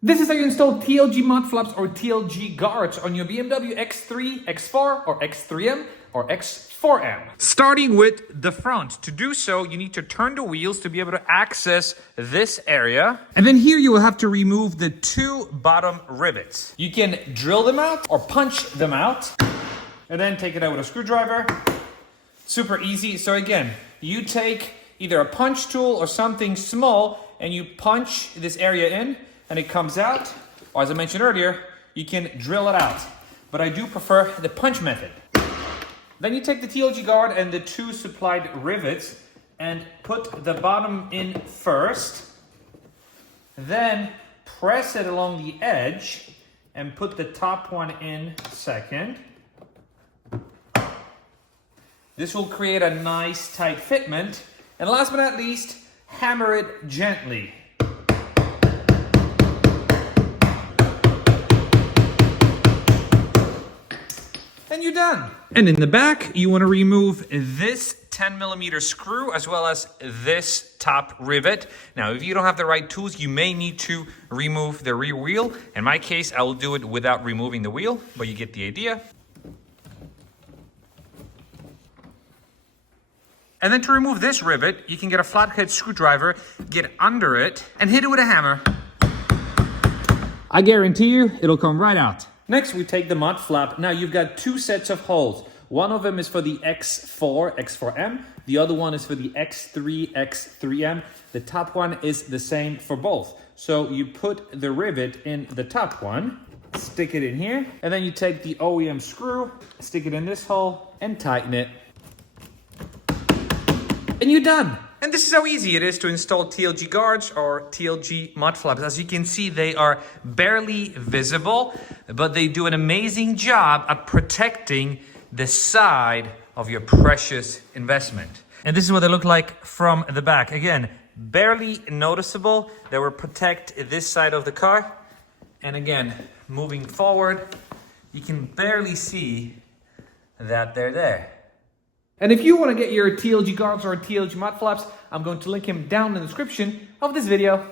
This is how you install TLG mud flaps or TLG guards on your BMW X3, X4, or X3M, or X4M. Starting with the front. To do so, you need to turn the wheels to be able to access this area. And then here you will have to remove the two bottom rivets. You can drill them out or punch them out. And then take it out with a screwdriver. Super easy. So again, you take either a punch tool or something small and you punch this area in and it comes out. Or as I mentioned earlier, you can drill it out. But I do prefer the punch method. Then you take the TLG guard and the two supplied rivets and put the bottom in first. Then press it along the edge and put the top one in second. This will create a nice tight fitment. And last but not least, hammer it gently. And you're done. And in the back, you want to remove this 10mm screw as well as this top rivet. Now, if you don't have the right tools, you may need to remove the rear wheel. In my case, I will do it without removing the wheel, but you get the idea. And then to remove this rivet, you can get a flathead screwdriver, get under it, and hit it with a hammer. I guarantee you, it'll come right out. Next, we take the mud flap. Now, you've got two sets of holes. One of them is for the X4, X4M. The other one is for the X3, X3M. The top one is the same for both. So you put the rivet in the top one, stick it in here, and then you take the OEM screw, stick it in this hole, and tighten it. And you're done. And this is how easy it is to install TLG guards or TLG mud flaps. As you can see, they are barely visible, but they do an amazing job at protecting the side of your precious investment. And this is what they look like from the back. Again, barely noticeable. They will protect this side of the car. And again, moving forward, you can barely see that they're there. And if you want to get your TLG guards or TLG mud flaps, I'm going to link him down in the description of this video.